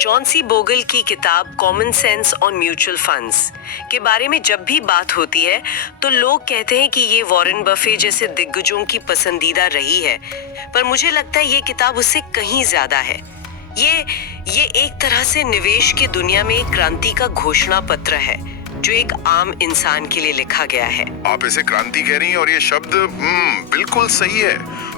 John C Bogle की किताब common sense on mutual funds के बारे में जब भी बात होती है तो लोग कहते हैं कि ये वॉरेन बफे जैसे दिग्गजों की पसंदीदा रही है, पर मुझे लगता है ये किताब उससे कहीं ज्यादा है। ये एक तरह से निवेश की दुनिया में एक क्रांति का घोषणा पत्र है जो एक आम इंसान के लिए लिखा गया है। आप इसे क्रांति कह रही हैं और ये शब्द बिल्कुल सही है।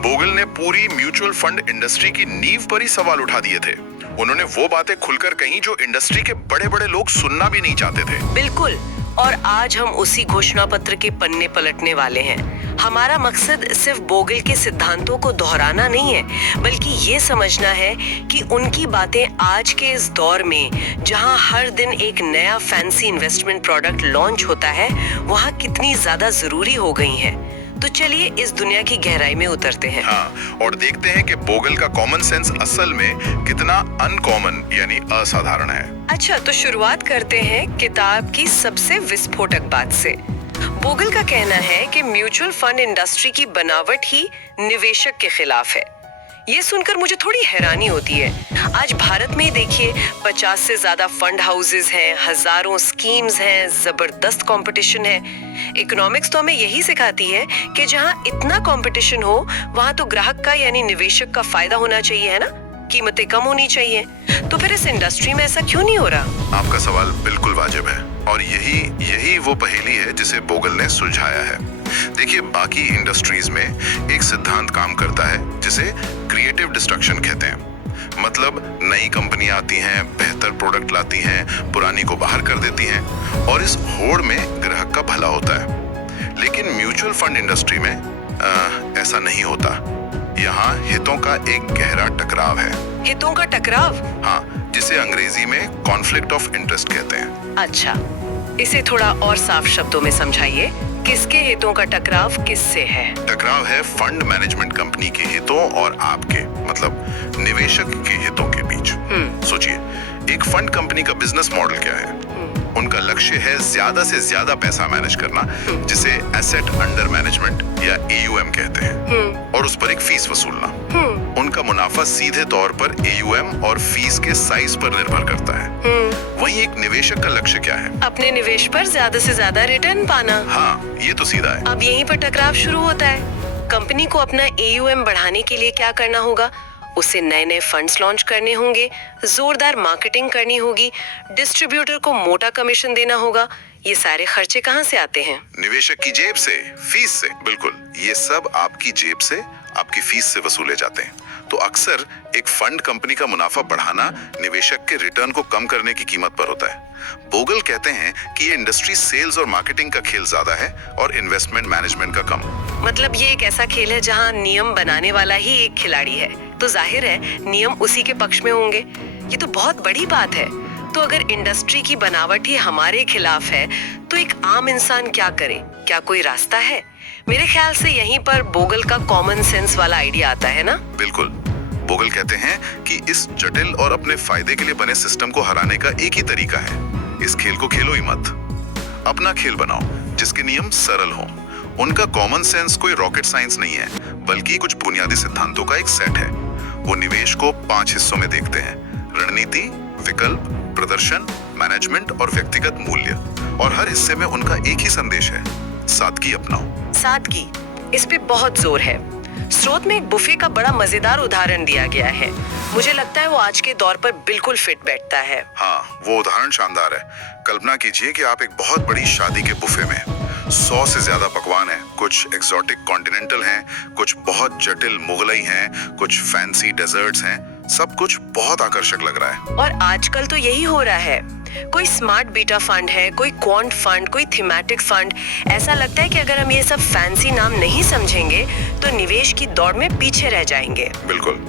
बोगल ने पूरी म्यूचुअल फंड इंडस्ट्री की नींव पर ही सवाल उठा दिए थे। उन्होंने वो बातें खुलकर कही जो इंडस्ट्री के बड़े बड़े लोग सुनना भी नहीं चाहते थे। बिल्कुल, और आज हम उसी घोषणा पत्र के पन्ने पलटने वाले हैं। हमारा मकसद सिर्फ बोगल के सिद्धांतों को दोहराना नहीं है, बल्कि ये समझना है कि उनकी बातें आज के इस दौर में जहां हर दिन एक नया फैंसी इन्वेस्टमेंट प्रोडक्ट लॉन्च होता है, वहां कितनी ज्यादा जरूरी हो गई हैं। तो चलिए इस दुनिया की गहराई में उतरते हैं। हाँ, और देखते हैं कि बोगल का कॉमन सेंस असल में कितना अनकॉमन यानी असाधारण है। अच्छा, तो शुरुआत करते हैं किताब की सबसे विस्फोटक बात से। बोगल का कहना है कि म्यूचुअल फंड इंडस्ट्री की बनावट ही निवेशक के खिलाफ है। ये सुनकर मुझे थोड़ी हैरानी होती है। आज भारत में देखिए 50 से ज्यादा फंड हाउसेस हैं, हजारों स्कीम्स हैं, जबरदस्त कंपटीशन है। इकोनॉमिक्स तो हमें यही सिखाती है कि जहां इतना कंपटीशन हो वहां तो ग्राहक का यानी निवेशक का फायदा होना चाहिए, है ना? कीमतें कम होनी चाहिए। तो फिर इस इंडस्ट्री में ऐसा क्यों नहीं हो रहा? आपका सवाल बिल्कुल वाजिब है और यही वो पहेली है जिसे बोगल ने सुलझाया है। देखिए, बाकी इंडस्ट्रीज में एक सिद्धांत काम करता है जिसे क्रिएटिव डिस्ट्रक्शन कहते हैं। मतलब नई कंपनियां आती हैं, बेहतर प्रोडक्ट लाती हैं, पुरानी को बाहर कर देती हैं और इस होड़ में ग्राहक का भला होता है। लेकिन म्यूचुअल फंड इंडस्ट्री में ऐसा नहीं होता। यहाँ हितों का एक गहरा टकराव है। हितों का टकराव? हाँ, जिसे अंग्रेजी में कॉन्फ्लिक्ट ऑफ इंटरेस्ट कहते हैं। अच्छा, इसे थोड़ा और साफ शब्दों में समझाइए। किसके हितों का टकराव किससे है? टकराव है फंड मैनेजमेंट कंपनी के हितों और आपके मतलब निवेशक के हितों के बीच। सोचिए, एक फंड कंपनी का बिजनेस मॉडल क्या है? उनका लक्ष्य है ज्यादा से ज्यादा पैसा मैनेज करना, जिसे एसेट अंडर मैनेजमेंट या AUM कहते हैं, और उस पर एक फीस वसूलना। उनका मुनाफा सीधे तौर पर AUM और फीस के साइज पर निर्भर करता है। वहीं एक निवेशक का लक्ष्य क्या है? अपने निवेश पर ज्यादा से ज्यादा रिटर्न पाना। हाँ, ये तो सीधा है। अब यहीं पर टकराव शुरू होता है। कंपनी को अपना AUM बढ़ाने के लिए क्या करना होगा? उसे नए नए फंड्स लॉन्च करने होंगे, जोरदार मार्केटिंग करनी होगी, डिस्ट्रीब्यूटर को मोटा कमीशन देना होगा। ये सारे खर्चे कहाँ से आते हैं? निवेशक की जेब से, फीस से। बिल्कुल, ये सब आपकी जेब से, आपकी फीस से वसूले जाते हैं। तो अक्सर एक फंड कंपनी का मुनाफा बढ़ाना निवेशक के रिटर्न को कम करने की कीमत पर होता है। बोगल कहते हैं कि ये इंडस्ट्री सेल्स और मार्केटिंग का खेल ज्यादा है और इन्वेस्टमेंट मैनेजमेंट का कम। मतलब ये एक ऐसा खेल है जहाँ नियम बनाने वाला ही एक खिलाड़ी है, तो जाहिर है नियम उसी के पक्ष में होंगे। ये तो बहुत बड़ी बात है। तो अगर इंडस्ट्री की बनावट ही हमारे खिलाफ है तो एक आम इंसान क्या करे? क्या कोई रास्ता है? मेरे ख्याल से यहीं पर बोगल का कॉमन सेंस वाला आइडिया आता है ना? बिल्कुल। बोगल कहते हैं कि इस जटिल और अपने फायदे के लिए बने सिस्टम को हराने का एक ही तरीका है। इस खेल को खेलो ही मत, अपना खेल बनाओ जिसके नियम सरल हो। उनका कॉमन सेंस कोई रॉकेट साइंस नहीं है, बल्कि कुछ बुनियादी सिद्धांतों का एक सेट है। वो निवेश को 5 हिस्सों में देखते हैं: रणनीति, विकल्प, प्रदर्शन, मैनेजमेंट और व्यक्तिगत मूल्य। और हर हिस्से में उनका एक ही संदेश है: सादगी अपनाओ। सादगी, इस पे बहुत जोर है। स्रोत में एक बुफे का बड़ा मजेदार उदाहरण दिया गया है। मुझे लगता है वो आज के दौर पर बिल्कुल फिट बैठता है। हाँ, वो उदाहरण शानदार है। कल्पना कीजिए कि आप एक बहुत बड़ी शादी के बुफे में, 100 से ज्यादा पकवान हैं, कुछ एक्सोटिक कॉन्टिनेंटल हैं, कुछ बहुत जटिल मुगलई हैं, कुछ फैंसी डेजर्ट्स हैं। सब कुछ बहुत आकर्षक लग रहा है। और आजकल तो यही हो रहा है। कोई स्मार्ट बीटा फंड है, कोई क्वांट फंड, कोई थीमेटिक फंड। ऐसा लगता है कि अगर हम ये सब फैंसी नाम नहीं समझेंगे तो निवेश की दौड़ में पीछे रह जाएंगे। बिल्कुल,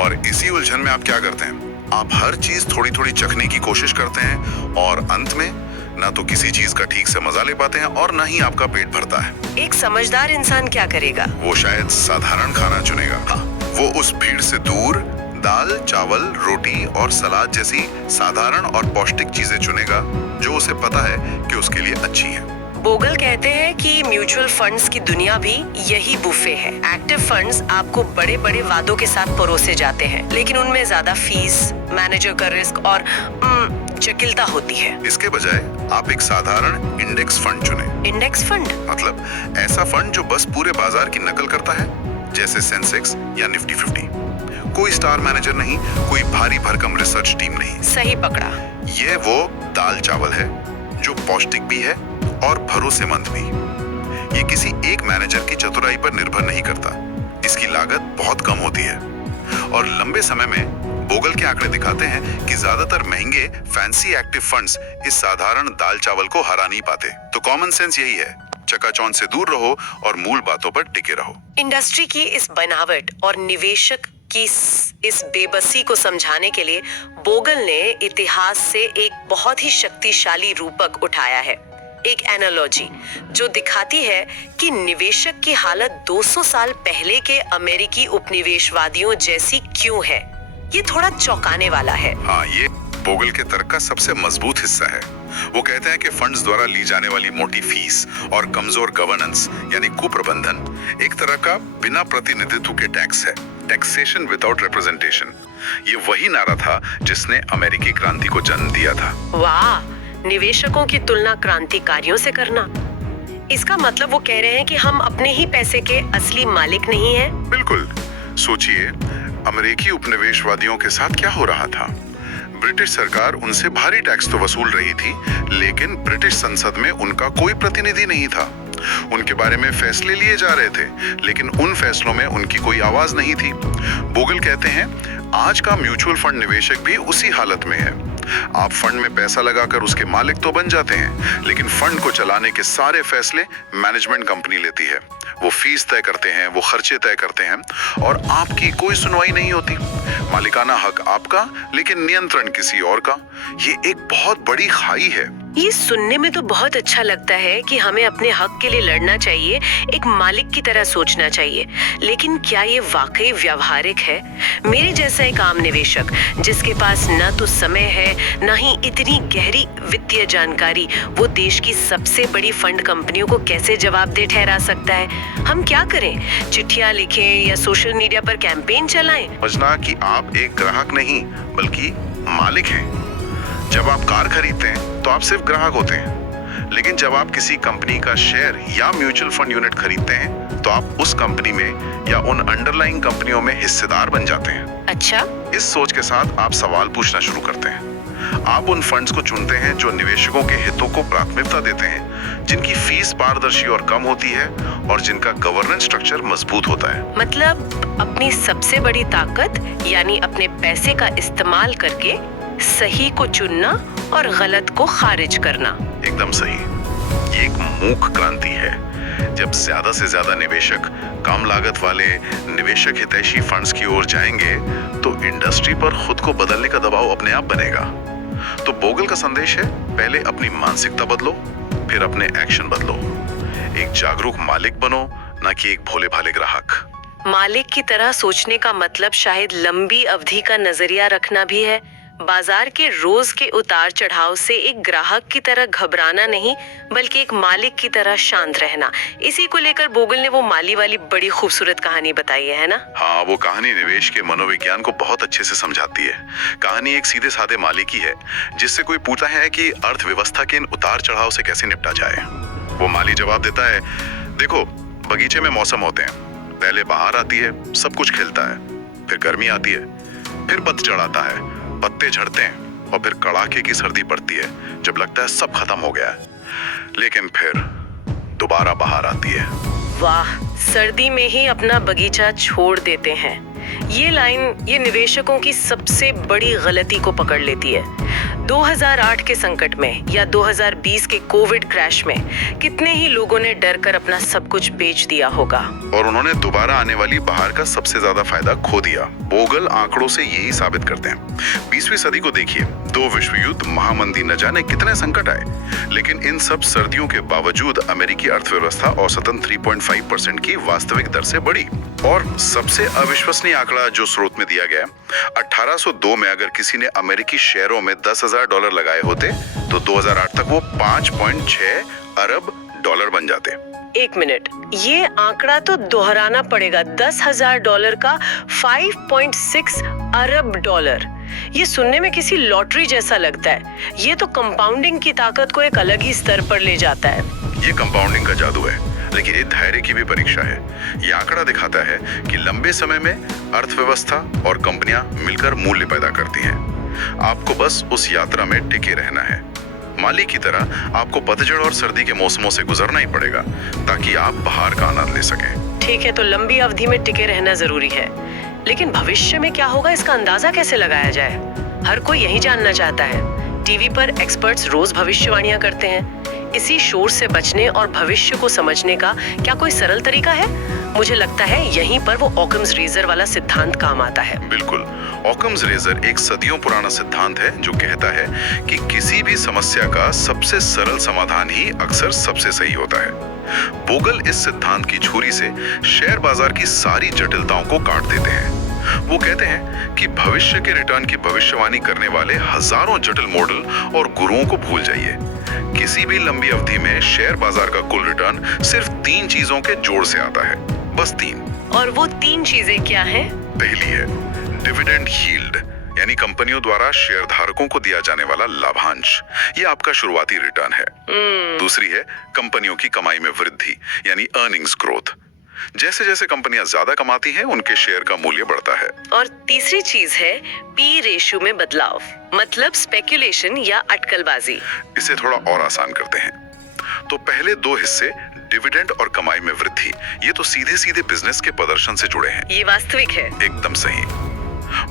और इसी उलझन में आप क्या करते हैं? आप हर चीज थोड़ी थोड़ी चखने की कोशिश करते हैं और अंत में ना तो किसी चीज का ठीक से मजा ले पाते हैं और ना ही आपका पेट भरता है। एक समझदार इंसान क्या करेगा? वो शायद साधारण खाना चुनेगा। हाँ, वो उस भीड़ से दूर दाल, चावल, रोटी और सलाद जैसी साधारण और पौष्टिक चीजें चुनेगा जो उसे पता है कि उसके लिए अच्छी हैं। बोगल कहते हैं कि म्यूचुअल फंड्स की दुनिया भी यही बुफे है। एक्टिव फंड्स आपको बड़े बड़े वादों के साथ परोसे जाते हैं, लेकिन उनमें ज्यादा फीस, मैनेजर का रिस्क और जटिलता होती है। इसके बजाय आप एक साधारण इंडेक्स फंड चुनें। इंडेक्स फंड मतलब ऐसा फंड जो बस पूरे बाजार की नकल करता है, जैसे सेंसेक्स या निफ्टी 50। कोई स्टार मैनेजर नहीं, कोई भारी भरकम रिसर्च टीम नहीं। सही पकड़ा। ये वो दाल चावल है जो पौष्टिक भी है और भरोसेमंद भी। ये किसी एक मैनेजर की चतुराई पर निर्भर नहीं करता। इसकी लागत बहुत कम होती है और लंबे समय में बोगल के आंकड़े दिखाते हैं कि ज्यादातर महंगे फैंसी एक्टिव फंड्स इस साधारण दाल चावल को हरा नहीं पाते। तो कॉमन सेंस यही है, चकाचौंध से दूर रहो और मूल बातों पर टिके रहो। इंडस्ट्री की इस बनावट और निवेशक की इस बेबसी को समझाने के लिए बोगल ने इतिहास से एक बहुत ही शक्तिशाली रूपक उठाया है, एक एनालॉजी जो दिखाती है कि निवेशक की हालत 200 साल पहले के अमेरिकी उपनिवेशवादियों जैसी क्यों है। ये थोड़ा चौंकाने वाला है। हाँ, ये बोगल के तर्क का सबसे मजबूत हिस्सा है। वो कहते हैं कि फंड्स द्वारा ली जाने वाली मोटी फीस और कमजोर गवर्नेंस यानी कुप्रबंधन एक तरह का बिना प्रतिनिधित्व के टैक्स है, टैक्सेशन विदाउट रिप्रेजेंटेशन। ये वही नारा था जिसने अमेरिकी क्रांति को जन्म दिया था। वाह, निवेशकों की तुलना क्रांतिकारियों से करना। इसका मतलब वो कह रहे हैं कि हम अपने ही पैसे के असली मालिक नहीं हैं। बिल्कुल। सोचिए, अमेरिकी उपनिवेशवादियों के साथ क्या हो रहा था। ब्रिटिश सरकार उनसे भारी टैक्स तो वसूल रही थी, लेकिन ब्रिटिश संसद में उनका कोई प्रतिनिधि नहीं था। उनके बारे में फैसले लिए जा रहे थे, लेकिन उन फैसलों में उनकी कोई आवाज नहीं थी। बोगल कहते हैं, आज का म्यूचुअल फंड निवेशक भी उसी हालत में है। आप फंड में पैसा लगाकर उसके मालिक तो बन जाते हैं, लेकिन फंड को चलाने के सारे फैसले मैनेजमेंट कंपनी लेती है। वो फीस तय करते हैं, वो खर्चे तय करते हैं और आपकी कोई सुनवाई नहीं होती। मालिकाना हक आपका, लेकिन नियंत्रण किसी और का। ये एक बहुत बड़ी खाई है। ये सुनने में तो बहुत अच्छा लगता है कि हमें अपने हक के लिए लड़ना चाहिए, एक मालिक की तरह सोचना चाहिए, लेकिन क्या ये वाकई व्यावहारिक है? मेरे जैसा एक आम निवेशक जिसके पास न तो समय है न ही इतनी गहरी वित्तीय जानकारी, वो देश की सबसे बड़ी फंड कंपनियों को कैसे जवाबदेह ठहरा सकता है? हम क्या करें? चिट्ठियां लिखें या सोशल मीडिया पर कैंपेन चलाएं? समझना कि आप एक ग्राहक नहीं बल्कि मालिक हैं। जब आप कार खरीदते हैं तो आप सिर्फ ग्राहक होते हैं, लेकिन जब आप किसी कंपनी का शेयर या म्यूचुअल फंड यूनिट खरीदते हैं तो आप उस कंपनी में या उन अंडरलाइंग कंपनियों में हिस्सेदार बन जाते हैं। अच्छा, इस सोच के साथ आप सवाल पूछना शुरू करते हैं। आप उन फंड्स को चुनते हैं जो निवेशकों के हितों को प्राथमिकता देते हैं, जिनकी फीस पारदर्शी और कम होती है और जिनका गवर्नेंस स्ट्रक्चर मजबूत होता है। मतलब अपनी सबसे बड़ी ताकत यानी अपने पैसे का इस्तेमाल करके सही को चुनना और गलत को खारिज करना। एकदम सही। ये एक मूक क्रांति है। जब ज्यादा से ज्यादा निवेशक कम लागत वाले निवेशक हितैषी फंड्स की ओर जाएंगे तो इंडस्ट्री पर खुद को बदलने का दबाव अपने आप बनेगा। तो बोगल का संदेश है, पहले अपनी मानसिकता बदलो, फिर अपने एक्शन बदलो। एक जागरूक मालिक बनो, न कि एक भोले भाले ग्राहक। मालिक की तरह सोचने का मतलब शायद लंबी अवधि का नजरिया रखना भी है। बाजार के रोज के उतार चढ़ाव से एक ग्राहक की तरह घबराना नहीं, बल्कि एक मालिक की तरह शांत रहना। इसी को लेकर बोगल ने वो माली वाली बड़ी खूबसूरत कहानी बताई है ना? हाँ, वो कहानी निवेश के मनोविज्ञान को बहुत अच्छे से समझाती है। कहानी एक सीधे साधे माली की है, जिससे कोई पूछता है कि अर्थव्यवस्था के इन उतार चढ़ाव से कैसे निपटा जाए। वो माली जवाब देता है, देखो, बगीचे में मौसम होते हैं। पहले बहार आती है, सब कुछ खिलता है, फिर गर्मी आती है, फिर पतझड़ आता है, पत्ते झड़ते हैं और फिर कड़ाके की सर्दी पड़ती है जब लगता है सब खत्म हो गया है। लेकिन फिर दोबारा बहार आती है। वाह, सर्दी में ही अपना बगीचा छोड़ देते हैं। ये लाइन ये निवेशकों की सबसे बड़ी गलती को पकड़ लेती है। 2008 के संकट में या 2020 के कोविड क्रैश में कितने ही लोगों ने डर कर अपना सब कुछ बेच दिया होगा और उन्होंने दोबारा आने वाली बहार का सबसे ज्यादा फायदा खो दिया। बोगल आंकड़ों से यही साबित करते हैं। 20वीं सदी को देखिए, 2 विश्व युद्ध, महामंदी, न जाने कितने संकट आए, लेकिन इन सब सर्दियों के बावजूद अमेरिकी अर्थव्यवस्था औसतन 3.5% की वास्तविक दर से बढ़ी। और सबसे अविश्वसनीय आंकड़ा जो स्रोत में दिया गया, 1802 में अगर किसी ने अमेरिकी शेयरों में $10,000 लगाए होते तो 2008 तक वो $5.6 अरब डॉलर बन जाते। 1 मिनट, ये आंकड़ा तो दोहराना पड़ेगा। $10,000 का 5.6 अरब डॉलर। ये सुनने में किसी लॉटरी जैसा लगता है। ये तो कंपाउंडिंग की ताकत को एक अलग ही स्तर पर ले जाता है। ये कंपाउंडिंग का जादू है, लेकिन ये धैर्य की भी परीक्षा है। ये आंकड़ा दिखाता है कि लंबे समय में अर्थव्यवस्था और कंपनियां मिलकर मूल्य पैदा करती हैं। आपको बस उस यात्रा में टिके रहना है। माली की तरह आपको पतझड़ और सर्दी के मौसमों से गुजरना ही पड़ेगा ताकि आप बाहर का आनंद ले सकें। ठीक है, तो लंबी अवधि में टिके रहना जरूरी है, लेकिन भविष्य में क्या होगा इसका अंदाजा कैसे लगाया जाए? हर कोई यही जानना चाहता है। टीवी पर एक्सपर्ट्स रोज भविष्यवाणियां करते हैं। इसी शोर से बचने और भविष्य को समझने का क्या कोई सरल तरीका है? मुझे लगता है यहीं पर वो ऑकम्स रेजर वाला सिद्धांत काम आता है। बिल्कुल, ऑकम्स रेजर एक सदियों पुराना सिद्धांत है जो कहता है कि किसी भी समस्या का सबसे सरल समाधान ही अक्सर सबसे सही होता है। बोगल इस सिद्धांत की छुरी से शेयर बाजार की सारी जटिलताओं को काट देते हैं। वो कहते हैं कि भविष्य के रिटर्न की भविष्यवाणी करने वाले हजारों जटिल मॉडल और गुरुओं को भूल जाइए। किसी भी लंबी अवधि में शेयर बाजार का कुल रिटर्न सिर्फ 3 चीजों के जोड़ से आता है, बस 3। और वो 3 चीजें क्या हैं? पहली है डिविडेंड यील्ड, यानी कंपनियों द्वारा शेयर धारकों को दिया जाने वाला लाभांश। ये आपका शुरुआती रिटर्न है। दूसरी है कंपनियों की कमाई में वृद्धि, यानी अर्निंग्स ग्रोथ। जैसे जैसे कंपनियां ज्यादा कमाती हैं, उनके शेयर का मूल्य बढ़ता है। और तीसरी चीज है पी रेशियो में बदलाव, मतलब स्पेक्यूलेशन या अटकलबाजी। इसे थोड़ा और आसान करते हैं तो पहले 2 हिस्से डिविडेंड और कमाई में वृद्धि, ये तो सीधे सीधे बिजनेस के प्रदर्शन से जुड़े हैं। ये वास्तविक है। एकदम सही।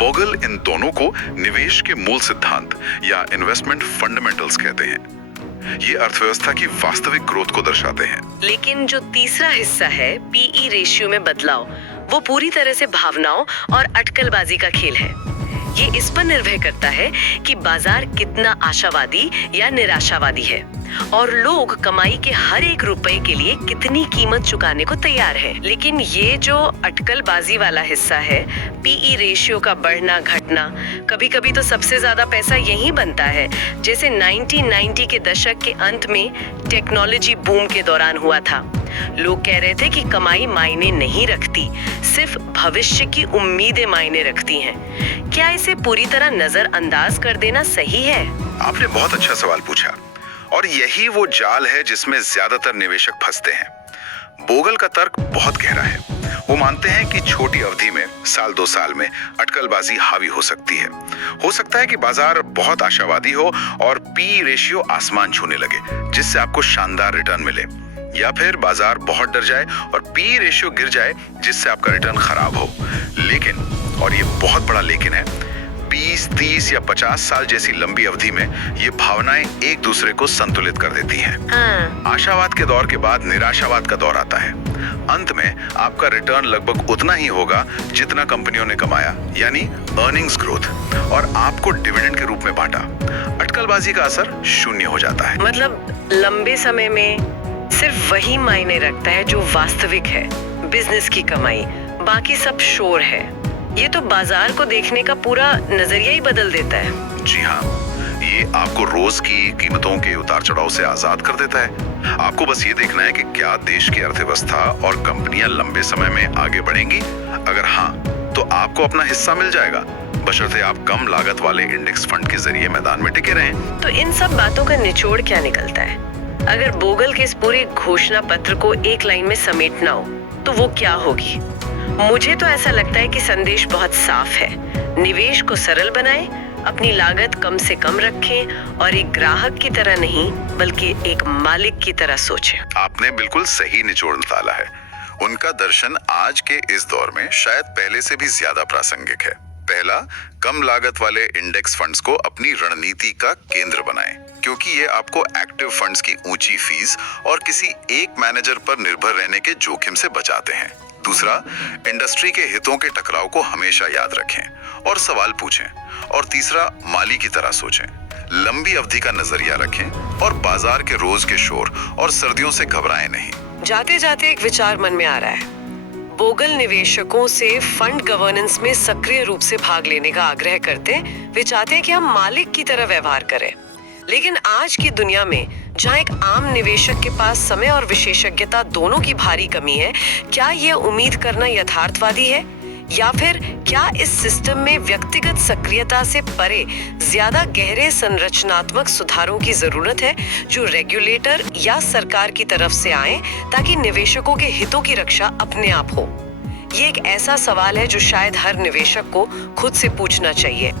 बोगल इन दोनों को निवेश के मूल सिद्धांत या इन्वेस्टमेंट फंडामेंटल्स कहते हैं। ये अर्थव्यवस्था की वास्तविक ग्रोथ को दर्शाते हैं। लेकिन जो तीसरा हिस्सा है पीई रेशियो में बदलाव, वो पूरी तरह से भावनाओं और अटकलबाजी का खेल है। ये इस पर निर्भर करता है कि बाजार कितना आशावादी या निराशावादी है और लोग कमाई के हर एक रुपए के लिए कितनी कीमत चुकाने को तैयार है। लेकिन ये जो अटकलबाजी वाला हिस्सा है, पीई रेशियो का बढ़ना घटना, कभी कभी तो सबसे ज्यादा पैसा यही बनता है, जैसे 1990 के दशक के अंत में टेक्नोलॉजी बूम के दौरान हुआ था। लोग कह रहे थे कि कमाई मायने नहीं रखती, सिर्फ भविष्य की उम्मीदें मायने रखती हैं। क्या इसे पूरी तरह नजरअंदाज कर देना सही है? आपने बहुत अच्छा सवाल पूछा, और यही वो जाल है जिसमें ज्यादातर निवेशक फंसते हैं। बोगल का तर्क बहुत गहरा है। वो मानते हैं कि छोटी अवधि में, 1-2 साल में अटकलबाजी हावी हो सकती है। हो सकता है कि बाजार बहुत आशावादी हो और पी रेशियो आसमान छूने लगे, जिससे आपको शानदार रिटर्न मिले, या फिर बाजार बहुत डर जाए और पी रेशियो गिर जाए, जिससे आपका रिटर्न खराब हो। लेकिन, और ये बहुत बड़ा लेकिन है, 20, 30 या 50 साल जैसी लंबी अवधि में ये भावनाएं एक दूसरे को संतुलित कर देती हैं। आशावाद के दौर के बाद निराशावाद का दौर आता है। अंत में आपका रिटर्न लगभग उतना ही होगा जितना कंपनियों ने कमाया, यानी अर्निंग्स ग्रोथ, और आपको डिविडेंड के रूप में बांटा। अटकलबाजी का असर शून्य हो जाता है। मतलब लंबे समय में सिर्फ वही मायने रखता है जो वास्तविक है, बिजनेस की कमाई, बाकी सब शोर है। ये तो बाजार को देखने का पूरा नजरिया ही बदल देता है। जी हाँ, ये आपको रोज की कीमतों के उतार चढ़ाव से आजाद कर देता है। आपको बस ये देखना है कि क्या देश की अर्थव्यवस्था और कंपनियां लंबे समय में आगे बढ़ेंगी। अगर हाँ, तो आपको अपना हिस्सा मिल जाएगा, बशर्ते आप कम लागत वाले इंडेक्स फंड के जरिए मैदान में टिके रहें। तो इन सब बातों का निचोड़ क्या निकलता है? अगर बोगल के इस पूरे घोषणा पत्र को एक लाइन में समेटना हो तो वो क्या होगी? मुझे तो ऐसा लगता है कि संदेश बहुत साफ है। निवेश को सरल बनाएं, अपनी लागत कम से कम रखें और एक ग्राहक की तरह नहीं बल्कि एक मालिक की तरह सोचें। आपने बिल्कुल सही निचोड़ निकाला है। उनका दर्शन आज के इस दौर में शायद पहले से भी ज्यादा प्रासंगिक है। पहला, कम लागत वाले इंडेक्स फंड्स को अपनी रणनीति का केंद्र बनाएं, क्योंकि ये आपको एक्टिव फंड्स की ऊंची फीस और किसी एक मैनेजर पर निर्भर रहने के जोखिम से बचाते हैं। दूसरा, इंडस्ट्री के हितों के टकराव को हमेशा याद रखें और सवाल पूछें। और तीसरा, माली की तरह सोचें, लंबी अवधि का नजरिया रखें और बाजार के रोज के शोर और सर्दियों से घबराएं नहीं। जाते जाते एक विचार मन में आ रहा है। बोगल निवेशकों से फंड गवर्नेंस में सक्रिय रूप से भाग लेने का आग्रह करते हैं। वे चाहते हैं कि हम मालिक की तरह व्यवहार करें। लेकिन आज की दुनिया में जहां एक आम निवेशक के पास समय और विशेषज्ञता दोनों की भारी कमी है, क्या यह उम्मीद करना यथार्थवादी है? या फिर क्या इस सिस्टम में व्यक्तिगत सक्रियता से परे ज्यादा गहरे संरचनात्मक सुधारों की जरूरत है, जो रेगुलेटर या सरकार की तरफ से आए, ताकि निवेशकों के हितों की रक्षा अपने आप हो? ये एक ऐसा सवाल है जो शायद हर निवेशक को खुद से पूछना चाहिए।